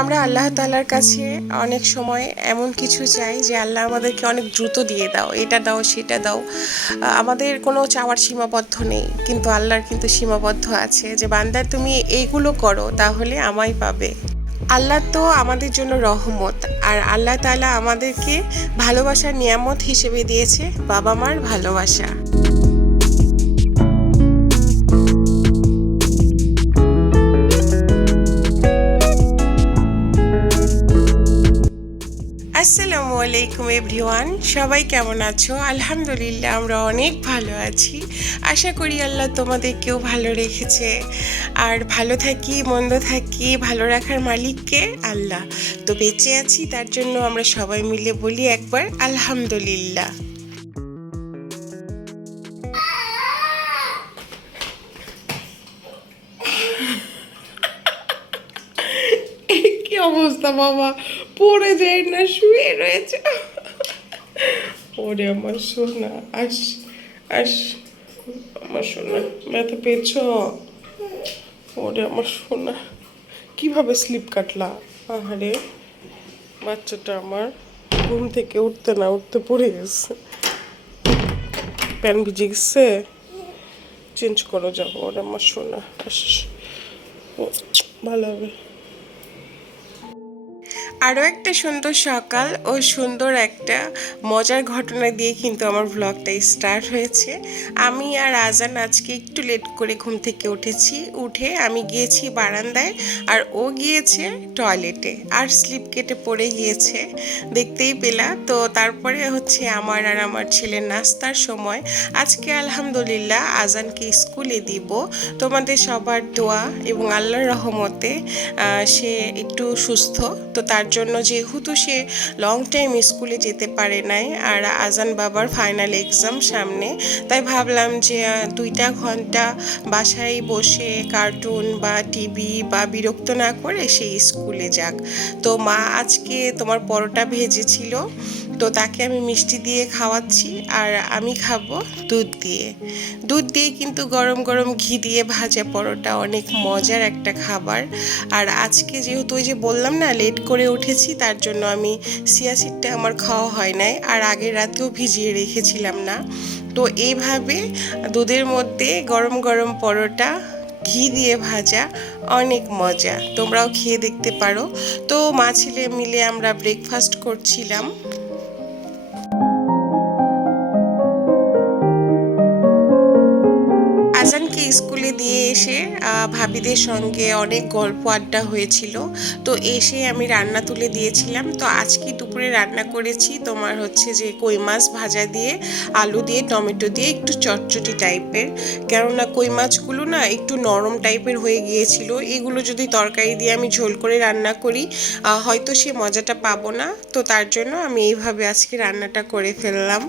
আমরা আল্লাহ তালার কাছে অনেক সময় এমন কিছু চাই যে আল্লাহ আমাদেরকে অনেক দ্রুত দিয়ে দাও, এটা দাও, সেটা দাও। আমাদের কোনো চাওয়ার সীমাবদ্ধ নেই, কিন্তু আল্লাহর কিন্তু সীমাবদ্ধ আছে যে, বান্দা, তুমি এইগুলো করো, তাহলে আমায় পাবে। আল্লাহ তো আমাদের জন্য রহমত, আর আল্লাহ তালা আমাদেরকে ভালোবাসার নিয়ামত হিসেবে দিয়েছে বাবা মার ভালোবাসা। আসসালামু আলাইকুম এভরিওয়ান, সবাই কেমন আছো? আলহামদুলিল্লাহ, আমরা অনেক ভালো আছি। আশা করি আল্লাহ তোমাদেরকেও ভালো রেখেছে। আর ভালো থাকি, মন্দ থাকি, ভালো রাখার মালিককে আল্লাহ। তো বেঁচে আছি, তার জন্য আমরা সবাই মিলে বলি একবার আলহামদুলিল্লাহ। কি অবস্থা, বাবা? পড়ে যায় না, শুয়ে রয়েছে। ওরে আমার সোনা, আস আস। আমার সোনা, ব্যথা পেয়েছ? ওরে আমার সোনা, কীভাবে স্লিপ কাটলা? আহারে, বাচ্চাটা আমার ঘুম থেকে উঠতে না উঠতে পড়ে গেছে। প্যান ভিজে গেছে চেঞ্জ করো যাব ওরে আমার সোনা ভালো হবে। আরও একটা সুন্দর সকাল ও সুন্দর একটা মজার ঘটনা দিয়ে কিন্তু আমার ব্লগটা স্টার্ট হয়েছে। আমি আর আজান আজকে একটু লেট করে ঘুম থেকে উঠেছি। উঠে আমি গিয়েছি বারান্দায় আর ও গিয়েছে টয়লেটে আর স্লিপ কেটে পড়ে গিয়েছে। দেখতেই পেলা। তো তারপরে হচ্ছে আমার আর আমার ছেলের নাস্তার সময়। আজকে আলহামদুলিল্লাহ আজানকে স্কুলে দিব। তোমাদের সবার দোয়া এবং আল্লাহর রহমতে সে একটু সুস্থ। তো তার জন্য যেহেতু সে লং টাইম স্কুলে যেতে পারে নাই আর আজান বাবার ফাইনাল এক্সাম সামনে, তাই ভাবলাম যে দুইটা ঘণ্টা বাসায় বসে কার্টুন বা টিভি বা বিরক্ত না করে সেই স্কুলে যাক। তো মা আজকে তোমার পরোটা ভেজেছিল তো তাকে আমি মিষ্টি দিয়ে খাওয়াচ্ছি আর আমি খাব দুধ দিয়ে। দুধ দিয়ে কিন্তু গরম গরম ঘি দিয়ে ভাজা পরোটা অনেক মজার একটা খাবার। আর আজকে যেহেতু ওই যে বললাম না লেট করে উঠেছি, তার জন্য আমি সিয়াসিডটা আমার খাওয়া হয় নাই। আর আগের রাতেও ভিজিয়ে রেখেছিলাম না। তো এইভাবে দুধের মধ্যে গরম গরম পরোটা, ঘি দিয়ে ভাজা অনেক মজা। তোমরাও খেয়ে দেখতে পারো। তো মা ছেলে মিলে আমরা ব্রেকফাস্ট করছিলাম। স্কুলে দিয়ে এসে ভাবিদের সঙ্গে অনেক গল্প আড্ডা হয়েছিল। তো এসে আমি রান্না তুলে দিয়েছিলাম। তো আজকে দুপুরে রান্না করেছি তোমার হচ্ছে যে কই মাছ ভাজা দিয়ে, আলু দিয়ে, টমেটো দিয়ে, একটু চটচটি টাইপের। কেননা কই মাছগুলো না একটু নরম টাইপের হয়ে গিয়েছিল। এগুলো যদি তরকারি দিয়ে আমি ঝোল করে রান্না করি হয়তো সে মজাটা পাবো না। তো তার জন্য আমি এইভাবে আজকে রান্নাটা করে ফেললাম।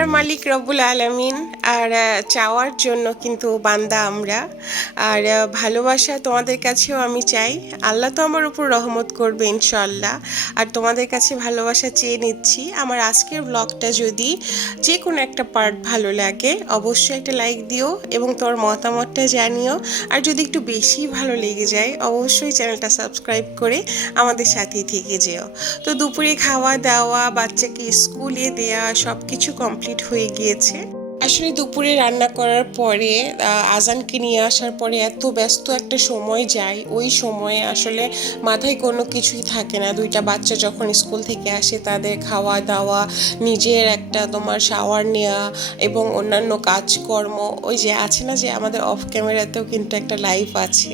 দেয়ার মালিক রব্বুল আলামিন আর চাওয়ার জন্য কিন্তু বান্দা আমরা। আর ভালোবাসা তোমাদের কাছেও আমি চাই। আল্লাহ তো আমার উপর রহমত করবে ইনশাল্লাহ আর তোমাদের কাছে ভালোবাসা চেয়ে নিচ্ছি। আমার আজকের ব্লগটা যদি যে কোনো একটা পার্ট ভালো লাগে, অবশ্যই একটা লাইক দিও এবং তোমার মতামতটা জানিও। আর যদি একটু বেশি ভালো লেগে যায়, অবশ্যই চ্যানেলটা সাবস্ক্রাইব করে আমাদের সাথেই থেকে যেও। তো দুপুরে খাওয়া দাওয়া বাচ্চাকে স্কুলে দেয়া সব কিছু কমপ্লিট হয়ে গিয়েছে। আসলে দুপুরে রান্না করার পরে আজানকে নিয়ে আসার পরে এত ব্যস্ত একটা সময় যায় ওই সময়ে আসলে মাথায় কোনো কিছুই থাকে না। দুইটা বাচ্চা যখন স্কুল থেকে আসে, তাদের খাওয়া দাওয়া, নিজের একটা তোমার শাওয়ার নেওয়া এবং অন্যান্য কাজকর্ম, ওই যে আছে না যে আমাদের অফ ক্যামেরাতেও কিন্তু একটা লাইফ আছে।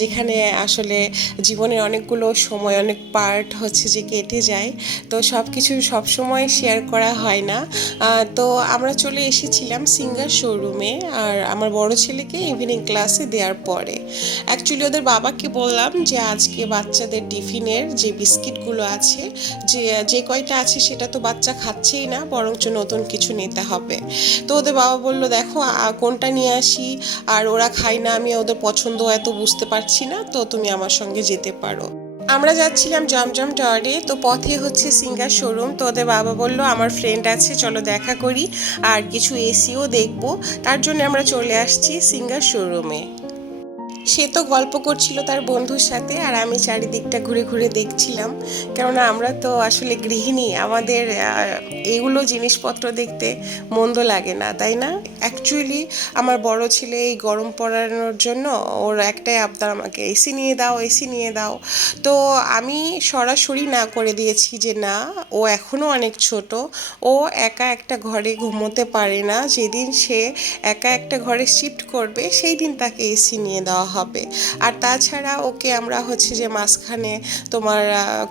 যেখানে আসলে জীবনের অনেকগুলো সময়, অনেক পার্ট হচ্ছে যে কেটে যায়। তো সব কিছু সবসময় শেয়ার করা হয় না। তো আমরা চলে এসেছিলাম সিঙ্গার শোরুমে আর আমার বড় ছেলেকে ইভিনিং ক্লাসে দেওয়ার পরে। অ্যাকচুয়ালি ওদের বাবাকে বললাম যে, আজকে বাচ্চাদের টিফিনের যে বিস্কিটগুলো আছে, যে যে কয়টা আছে সেটা তো বাচ্চা খাচ্ছেই না, বরঞ্চ নতুন কিছু নিতে হবে। তো ওদের বাবা বলল, দেখো কোনটা নিয়ে আসি? আর ওরা খায় না, আমি ওদের পছন্দ এত বুঝতে পারছি না, তো তুমি আমার সঙ্গে যেতে পারো। আমরা যাচ্ছিলাম জমজম টাওয়ারে তো পথে হচ্ছে সিঙ্গার শোরুম তো ওদের বাবা বলল, আমার ফ্রেন্ড আছে, চলো দেখা করি, আর কিছু এসিও দেখব। তার জন্য আমরা চলে আসছি সিঙ্গার শোরুমে সে তো গল্প করছিল তার বন্ধুর সাথে, আর আমি চারিদিকটা ঘুরে ঘুরে দেখছিলাম। কেননা আমরা তো আসলে গৃহিণী, আমাদের এগুলো জিনিসপত্র দেখতে মন্দ লাগে না, তাই না? অ্যাকচুয়ালি আমার বড় ছেলে এই গরম পড়ানোর জন্য ওর একটাই আবদার আমাকে, এসি নিয়ে দাও, এসি নিয়ে দাও। তো আমি সরাসরি না করে দিয়েছি যে না, ও এখনও অনেক ছোট, ও একা একটা ঘরে ঘুমোতে পারে না, যেদিন সে একা একটা ঘরে শিফট করবে, সেই দিন তাকে এসি নিয়ে দেওয়া হবে। আর তাছাড়া ওকে আমরা হচ্ছে যে মাঝখানে তোমার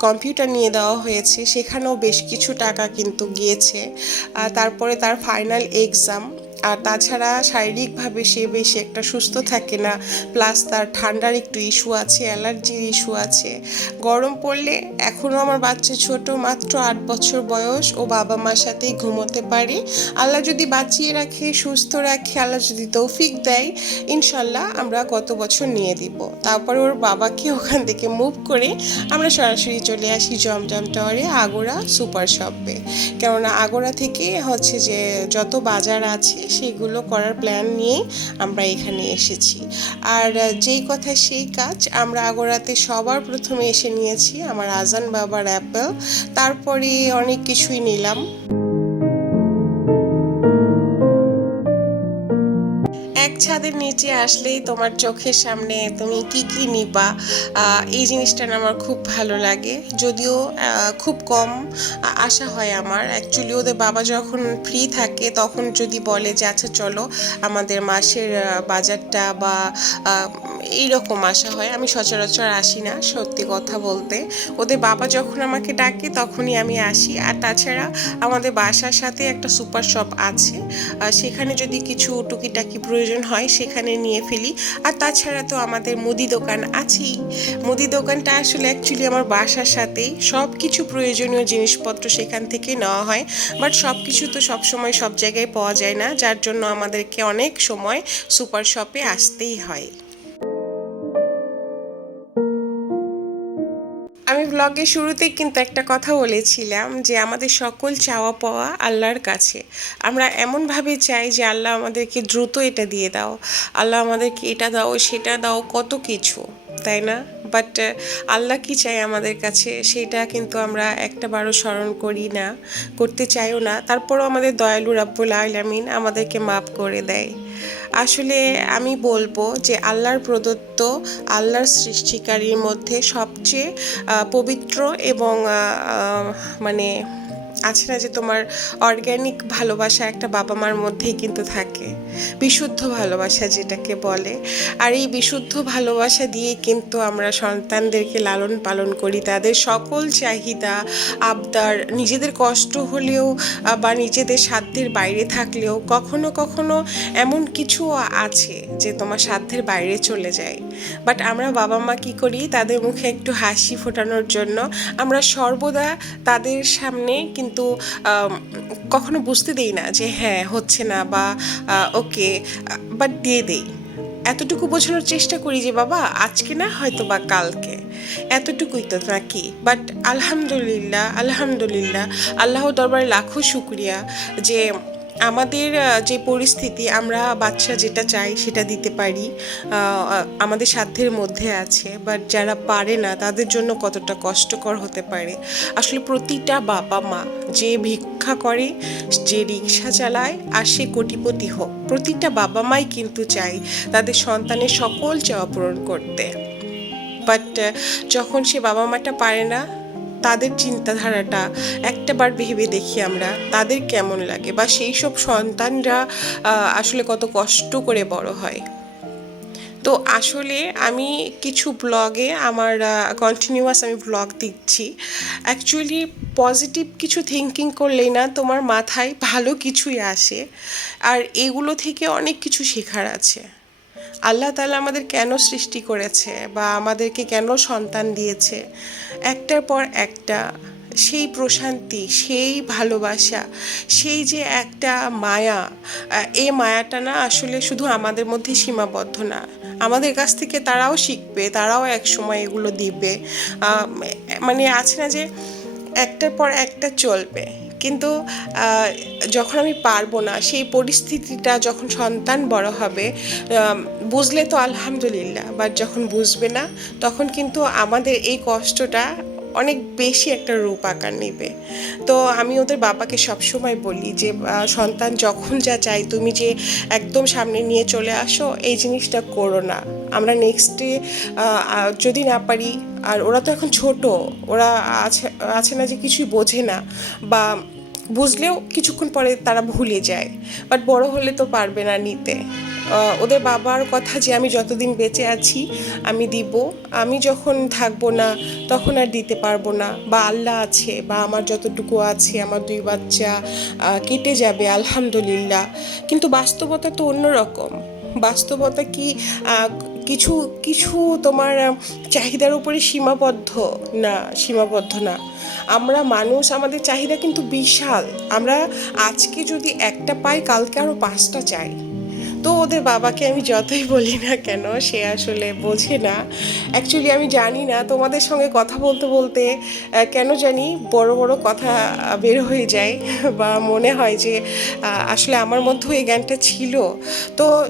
কম্পিউটার নিয়ে দেওয়া হয়েছে, সেখানেও বেশ কিছু টাকা কিন্তু গিয়েছে। তারপরে তার ফাইনাল এক্সাম আর তাছাড়া শারীরিকভাবে সে বেশি একটা সুস্থ থাকে না প্লাস তার ঠান্ডার একটু ইস্যু আছে অ্যালার্জির ইস্যু আছে। গরম পড়লে এখনও আমার বাচ্চা ছোট, মাত্র আট বছর বয়স, ও বাবা মার সাথেই ঘুমোতে পারে। আল্লাহ যদি বাঁচিয়ে রাখে, সুস্থ রাখে, আল্লাহ যদি তৌফিক দেয়, ইনশাল্লাহ আমরা গত বছর নিয়ে দিব। তারপরে ওর বাবাকে ওখান থেকে মুভ করে আমরা সরাসরি চলে আসি জমজম টাওয়ারে আগোড়া সুপার শপে। কেননা আগোড়া থেকে হচ্ছে যে যত বাজার আছে সেগুলো করার প্ল্যান নিয়ে আমরা এখানে এসেছি। আর যেই কথা সেই কাজ আমরা আগোড়াতে সবার প্রথমে এসে নিয়েছি, আমার আজান বাবার অ্যাপেল তারপরে অনেক কিছুই নিলাম। ছাদের নিচে আসলেই তোমার চোখের সামনে তুমি কি কি নিবা এই জিনিসটা আমার খুব ভালো লাগে। যদিও খুব কম আশা হয় আমার। অ্যাকচুয়ালি ওদের বাবা যখন ফ্রি থাকে, তখন যদি বলে যে আচ্ছা চলো, আমাদের মাসের বাজারটা বা আহ, এইরকম আশা হয়। আমি সচরাচর আসি না সত্যি কথা বলতে। ওদের বাবা যখন আমাকে ডাকে তখনই আমি আসি। আর তাছাড়া আমাদের বাসার সাথে একটা সুপার শপ আছে। সেখানে যদি কিছু টুকিটাকি প্রয়োজন হয় সেখানে নিয়ে ফেলি। আর তাছাড়া তো আমাদের মুদি দোকান আছেই। মুদি দোকানটা আসলে অ্যাকচুয়ালি আমার বাসার সাথেই। সব কিছু প্রয়োজনীয় জিনিসপত্র সেখান থেকে নেওয়া হয়। বাট সব কিছু তো সব সময় সব জায়গায় পাওয়া যায় না। যার জন্য আমাদেরকে অনেক সময় সুপার শপে আসতেই হয়। আমি ব্লগের শুরুতেই কিন্তু একটা কথা বলেছিলাম যে আমাদের সকল চাওয়া পাওয়া আল্লাহর কাছে। আমরা এমনভাবে চাই যে আল্লাহ আমাদেরকে দ্রুত এটা দিয়ে দাও। আল্লাহ আমাদেরকে এটা দাও, সেটা দাও, কত কিছু, তাই না? বাট আল্লাহ কি চাই আমাদের কাছে? সেটা কিন্তু আমরা একটা বারো স্মরণ করি না, করতে চাইও না। তারপরও আমাদের দয়ালু রাব্বুল আলামিন আমাদেরকে মাফ করে দেয়। আসলে আমি বলব যে আল্লাহর প্রদত্ত আল্লাহর সৃষ্টিকারীর মধ্যে সবচেয়ে পবিত্র এবং মানে আছে না যে তোমার অর্গ্যানিক ভালোবাসা একটা বাবা মার মধ্যেই কিন্তু থাকে। বিশুদ্ধ ভালোবাসা যেটাকে বলে। আর এই বিশুদ্ধ ভালোবাসা দিয়ে কিন্তু আমরা সন্তানদেরকে লালন পালন করি। তাদের সকল চাহিদা, আবদার, নিজেদের কষ্ট হলেও বা নিজেদের সাধ্যের বাইরে থাকলেও কখনো কখনো এমন কিছু আছে যে তোমার সাধ্যের বাইরে চলে যায়। বাট আমরা বাবা মা কী করি? তাদের মুখে একটু হাসি ফোটানোর জন্য আমরা সর্বদা তাদের সামনে কিন্তু আম, কখনো বুঝতে দেই না যে হ্যাঁ হচ্ছে না বা ওকে বাট দিয়ে দেই। এতটুকু বোঝানোর চেষ্টা করি যে বাবা আজকে না হয়তো বা কালকে। এতটুকুই তো নাকি? বাট আলহামদুলিল্লাহ আলহামদুলিল্লাহ আল্লাহ দরবারে লাখো শুক্রিয়া যে আমাদের যে পরিস্থিতি, আমরা বাচ্চা যেটা চাই সেটা দিতে পারি আমাদের সাধ্যের মধ্যে আছে বাট যারা পারে না, তাদের জন্য কতটা কষ্টকর হতে পারে? আসলে প্রতিটা বাবা মা যে ভিক্ষা করে, যে রিক্সা চালায়, আর সে কোটিপতি হোক, প্রতিটা বাবা মাই কিন্তু চায় তাদের সন্তানের সকল চাওয়া পূরণ করতে। বাট যখন সে বাবা মাটা পারে না তাদের চিন্তাধারাটা একটাবার ভেবে দেখি আমরা, তাদের কেমন লাগে বা সেই সব সন্তানরা আসলে কত কষ্ট করে বড় হয়। তো আসলে আমি কিছু ব্লগে আমার কন্টিনিউয়াস আমি ব্লগ দিচ্ছি। অ্যাকচুয়ালি পজিটিভ কিছু থিঙ্কিং করলেই না তোমার মাথায় ভালো কিছুই আসে। আর এগুলো থেকে অনেক কিছু শেখার আছে। আল্লাহ তাআলা আমাদের কেন সৃষ্টি করেছে বা আমাদেরকে কেন সন্তান দিয়েছে? একটার পর একটা, সেই প্রশান্তি, সেই ভালোবাসা, সেই যে একটা মায়া এই মায়াটা না আসলে শুধু আমাদের মধ্যে সীমাবদ্ধ না। আমাদের কাছ থেকে তারাও শিখবে, তারাও এক সময় এগুলো দিবে। মানে আছে না যে, একটার পর একটা চলবে। কিন্তু যখন আমি পারব না, সেই পরিস্থিতিটা যখন সন্তান বড় হবে বুঝলে তো আলহামদুলিল্লাহ বা যখন বুঝবে না, তখন কিন্তু আমাদের এই কষ্টটা অনেক বেশি একটা রূপ আকার নেবে। তো আমি ওদের বাবাকে সবসময় বলি যে সন্তান যখন যা চাই তুমি যে একদম সামনে নিয়ে চলে আসো, এই জিনিসটা করো না। আমরা নেক্সট ডে যদি না পারি, আর ওরা তো এখন ছোট, ওরা আছে আছে না যে কিছুই বোঝে না, বা বুঝলেও কিছুক্ষণ পরে তারা ভুলে যায়। বাট বড় হলে তো পারবে না নিতে। ওদের বাবার কথা যে আমি যতদিন বেঁচে আছি, আমি দিব। আমি যখন থাকব না, তখন আর দিতে পারব না। বা আল্লাহ আছে, বা আমার যতটুকু আছে, আমার দুই বাচ্চা কেটে যাবে, আলহামদুলিল্লাহ। কিন্তু বাস্তবতা তো অন্যরকম। বাস্তবতা কি কিছু কিছু তোমার চাহিদার উপরে সীমাবদ্ধ। না সীমাবদ্ধ না। আমরা মানুষ, আমাদের চাহিদা কিন্তু বিশাল। আমরা আজকে যদি একটা পাই, কালকে আরও পাঁচটা চাই। তো ওদের বাবাকে আমি যতই বলি না কেন, সে আসলে বোঝে না। অ্যাকচুয়ালি আমি জানি না, তোমাদের সঙ্গে কথা বলতে বলতে কেন জানি বড় বড় কথা বের হয়ে যায়, বা মনে হয় যে আসলে আমার মধ্যেও এই জ্ঞানটা ছিল। তো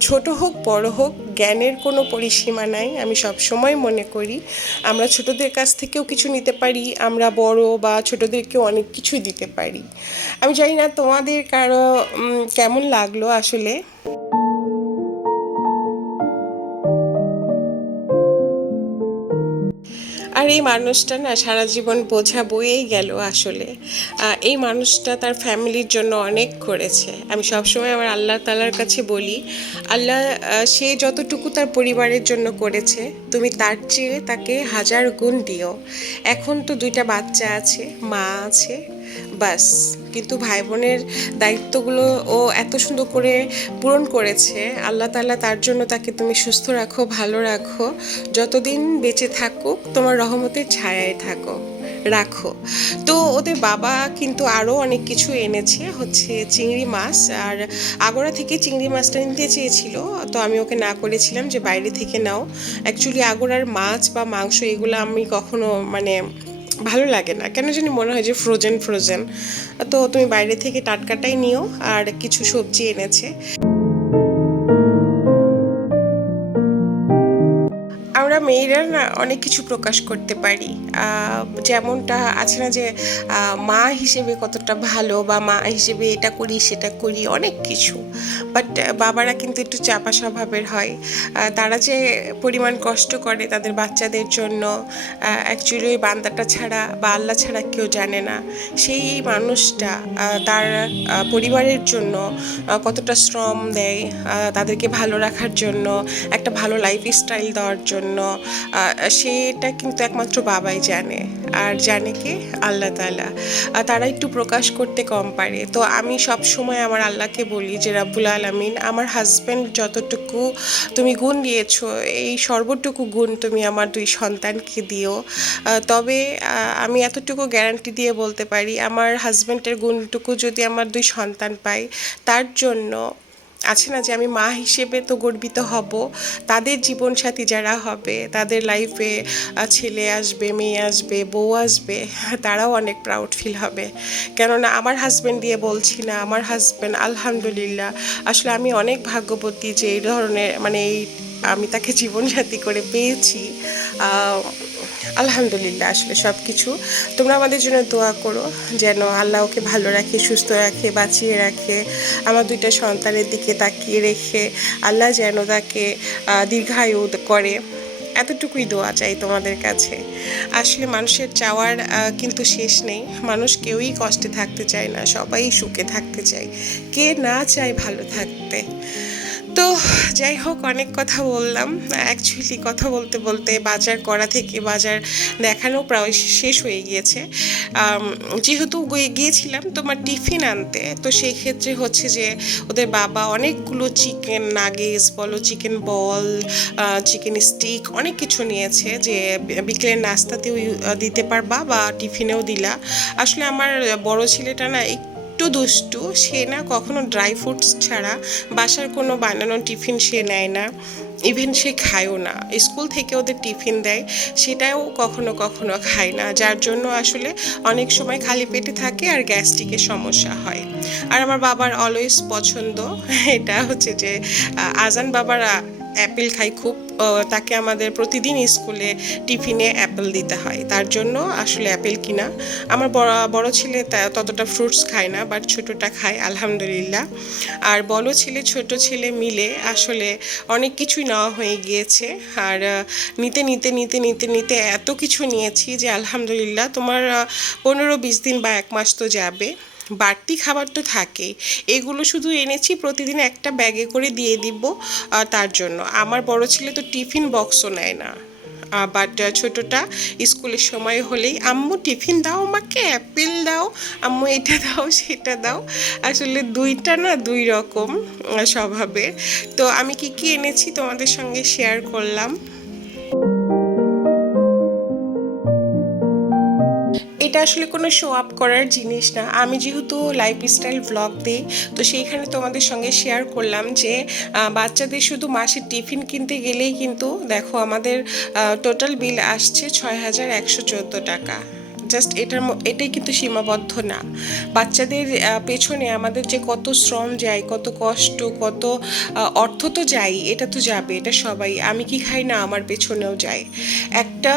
ছোট হোক, বড় হোক জ্ঞানের কোনো পরিসীমা নাই, আমি সব সময় মনে করি। আমরা ছোটদের কাছ থেকেও কিছু নিতে পারি, আমরা বড় বা ছোটদেরকেও অনেক কিছু দিতে পারি। আমি জানি না তোমাদের কারও কেমন লাগল আসলে। আর এই মানুষটা না সারা জীবন বোঝা বয়েই গেল আসলে। এই মানুষটা তার ফ্যামিলির জন্য অনেক করেছে। আমি সবসময় আমার আল্লাহ তালার কাছে বলি, আল্লাহ সে যতটুকু তার পরিবারের জন্য করেছে, তুমি তার চেয়ে তাকে হাজার গুণ দিও। এখন তো দুইটা বাচ্চা আছে, মা আছে, বাস। কিন্তু ভাই বোনের দায়িত্বগুলো ও এত সুন্দর করে পূরণ করেছে। আল্লাহ তাআলা তার জন্য তাকে তুমি সুস্থ রাখো, ভালো রাখো। যতদিন বেঁচে থাকুক, তোমার রহমতের ছায়ায় থাকো, রাখো। তো ওদের বাবা কিন্তু আরও অনেক কিছু এনেছে, হচ্ছে চিংড়ি মাছ। আর আগোড়া থেকে চিংড়ি মাছটা নিতে চেয়েছিল, তো আমি ওকে না করেছিলাম যে বাইরে থেকে নাও। অ্যাকচুয়ালি আগোড়ার মাছ বা মাংস এগুলো আমি কখনো মানে ভালো লাগে না। কেন জানি মনে হয় যে ফ্রোজেন ফ্রোজেন তো তুমি বাইরে থেকে টাটকাটাই নিও আর কিছু সবজি এনেছে। মেয়েরা না অনেক কিছু প্রকাশ করতে পারি। যেমনটা আছে না যে মা হিসেবে কতটা ভালো বা মা হিসেবে এটা করি, সেটা করি, অনেক কিছু। বাট বাবারা কিন্তু একটু চাপা স্বভাবের হয়। তারা যে পরিমাণ কষ্ট করে তাদের বাচ্চাদের জন্য অ্যাকচুয়ালি ওই বান্দাটা ছাড়া বা আল্লাহ ছাড়া কেউ জানে না। সেই মানুষটা তার পরিবারের জন্য কতটা শ্রম দেয় তাদেরকে ভালো রাখার জন্য, একটা ভালো লাইফস্টাইল দেওয়ার জন্য সেটা কিন্তু একমাত্র বাবাই জানে আর জানে কে? আল্লাহ তালা তারা একটু প্রকাশ করতে কম পারে। তো আমি সব সময় আমার আল্লাহকে বলি যে, রাব্বুল আলামিন, আমার হাজব্যান্ড যতটুকু তুমি গুণ দিয়েছ, এই সর্বটুকু গুণ তুমি আমার দুই সন্তানকে দিও। তবে আমি এতটুকু গ্যারান্টি দিয়ে বলতে পারি, আমার হাজব্যান্ডের গুণটুকু যদি আমার দুই সন্তান পাই তার জন্য আছে না যে আমি মা হিসেবে তো গর্বিত হব। তাদের জীবনসাথী যারা হবে, তাদের লাইফে ছেলে আসবে, মেয়ে আসবে, বউ আসবে তারাও অনেক প্রাউড ফিল হবে। কেননা আমার হাজব্যান্ড দিয়ে বলছি না, আমার হাজব্যান্ড আলহামদুলিল্লাহ, আসলে আমি অনেক ভাগ্যবতী যে এই ধরনের মানে এই আমি তাকে জীবনসাথী করে পেয়েছি। আলহামদুলিল্লাহ, আসলে সব কিছু তোমরা আমাদের জন্য দোয়া করো, যেন আল্লাহ ওকে ভালো রাখে, সুস্থ রাখে, বাঁচিয়ে রাখে, আমার দুইটা সন্তানের দিকে তাকিয়ে রেখে আল্লাহ যেন তাকে দীর্ঘায়ু করে। এতটুকুই দোয়া চাই তোমাদের কাছে। আসলে মানুষের চাওয়ার কিন্তু শেষ নেই। মানুষ কেউই কষ্টে থাকতে চায় না, সবাই সুখে থাকতে চায়। কে না চায় ভালো থাকতে। তো যাই হোক, অনেক কথা বললাম। অ্যাকচুয়ালি কথা বলতে বলতে বাজার করা থেকে বাজার দেখানো প্রায় শেষ হয়ে গিয়েছে। যেহেতু গিয়েছিলাম তোমার টিফিন আনতে। তো সেই ক্ষেত্রে হচ্ছে যে ওদের বাবা অনেকগুলো চিকেন নাগেস বলো, চিকেন বল চিকেন স্টিক অনেক কিছু নিয়েছে যে বিকেলের নাস্তাতেও দিতে পারবা বা টিফিনেও দিলা। আসলে আমার বড় ছেলেটা না একটু দুষ্টু সে না কখনো ড্রাই ফ্রুটস ছাড়া বাসার কোনো বানানো টিফিন সে নেয় না। ইভেন সে খায়ও না। স্কুল থেকে ওদের টিফিন দেয়, সেটাও কখনো কখনো খায় না। যার জন্য আসলে অনেক সময় খালি পেটে থাকে আর গ্যাস্ট্রিকের সমস্যা হয়। আর আমার বাবার অলওয়েজ পছন্দ, এটা হচ্ছে যে আজান বাবার অ্যাপেল খাই খুব তাকে আমাদের প্রতিদিন স্কুলে টিফিনে অ্যাপেল দিতে হয়। তার জন্য আসলে অ্যাপেল কিনা। আমার বড় বড় ছেলে ততটা ফ্রুটস খায় না, বাট ছোটোটা খায়, আলহামদুলিল্লাহ। আর বড় ছেলে, ছোট ছেলে মিলে আসলে অনেক কিছুই নেওয়া হয়ে গিয়েছে। আর নিতে নিতে নিতে নিতে নিতে এত কিছু নিয়েছি যে আলহামদুলিল্লাহ তোমার পনেরো, বিশ দিন বা এক মাস তো যাবে। বাড়তি খাবার তো থাকেই এগুলো শুধু এনেছি, প্রতিদিন একটা ব্যাগে করে দিয়ে দিব তার জন্য। আমার বড় ছেলে তো টিফিন বক্সও নেয় না। বাট ছোটোটা স্কুলের সময় হলেই, আম্মু, টিফিন দাও, আমাকে অ্যাপেল দাও, আম্মু, এটা দাও, সেটা দাও। আসলে দুইটা না, দুই রকম স্বভাবের। তো আমি কি কি এনেছি তোমাদের সঙ্গে শেয়ার করলাম। এটা আসলে কোনো শো আপ করার জিনিস না। আমি যেহেতু লাইফস্টাইল ব্লগ দিই, তো সেইখানে তোমাদের সঙ্গে শেয়ার করলাম যে বাচ্চাদের শুধু মাসের টিফিন কিনতে গেলেই কিন্তু দেখো আমাদের টোটাল বিল আসছে ছয় হাজার একশো চোদ্দ টাকা। জাস্ট এটার এটাই কিন্তু সীমাবদ্ধ না। বাচ্চাদের পেছনে আমাদের যে কত শ্রম যায়, কত কষ্ট, কত অর্থ তো যাই, এটা তো যাবে, এটা সবাই। আমি কি খাই না আমার পেছনেও যায়। একটা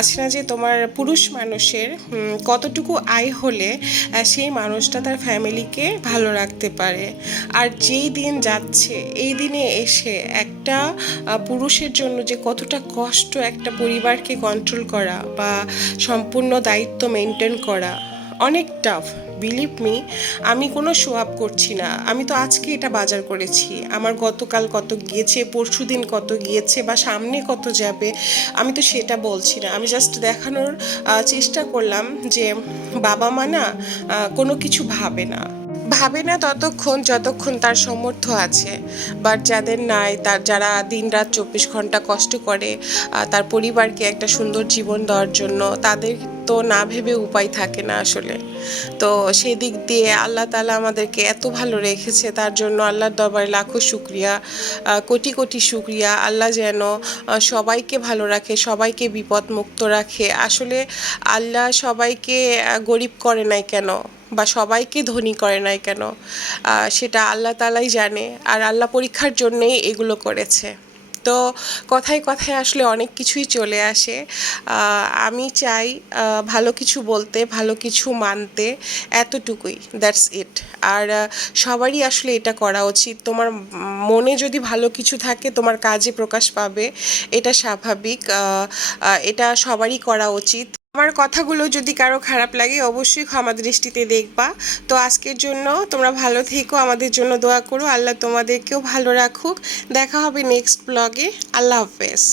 আছে না যে তোমার পুরুষ মানুষের কতটুকু আয় হলে সেই মানুষটা তার ফ্যামিলিকে ভালো রাখতে পারে। আর যেই দিন যাচ্ছে, এই দিনে এসে একটা পুরুষের জন্য যে কতটা কষ্ট একটা পরিবারকে কন্ট্রোল করা বা সম্পূর্ণ দায়িত্ব মেনটেন করা। অনেক টাফ বিলিভ মি আমি কোনো শো আপ করছি না। আমি তো আজকে এটা বাজার করেছি। আমার গতকাল কত গিয়েছে পরশু দিন কত গিয়েছে বা সামনে কত যাবে, আমি তো সেটা বলছি না। আমি জাস্ট দেখানোর চেষ্টা করলাম যে বাবা মা না কোনো কিছু ভাবে না। ভাবে না ততক্ষণ যতক্ষণ তার সামর্থ্য আছে। বাট যাদের নাই, তার যারা দিনরাত চব্বিশ ঘণ্টা কষ্ট করে তার পরিবারকে একটা সুন্দর জীবন দেওয়ার জন্য, তাদের তো না ভেবে উপায় থাকে না আসলে। তো সেদিক দিয়ে আল্লাহ তালা আমাদেরকে এত ভালো রেখেছে, তার জন্য আল্লাহর দরবারে লাখো শুক্রিয়া কোটি কোটি শুক্রিয়া। আল্লাহ যেন সবাইকে ভালো রাখে, সবাইকে বিপদ মুক্ত রাখে। আসলে আল্লাহ সবাইকে গরিব করে নাই কেন? বা সবাইকে ধনী করে নাই কেন? সেটা আল্লাহ তালাই জানে আর আল্লাহ পরীক্ষার জন্যেই এগুলো করেছে। তো কথায় কথায় আসলে অনেক কিছুই চলে আসে। আমি চাই ভালো কিছু বলতে, ভালো কিছু মানতে এতটুকুই দ্যাটস ইট আর সবারই আসলে এটা করা উচিত। তোমার মনে যদি ভালো কিছু থাকে, তোমার কাজে প্রকাশ পাবে, এটা স্বাভাবিক। এটা সবারই করা উচিত। আমার কথাগুলো যদি কারও খারাপ লাগে, অবশ্যই ক্ষমা দৃষ্টিতে দেখবা। তো আজকের জন্য তোমরা ভালো থেকো, আমাদের জন্য দোয়া করো। আল্লাহ তোমাদেরকেও ভালো রাখুক। দেখা হবে নেক্সট ব্লগে আল্লাহ হাফেজ।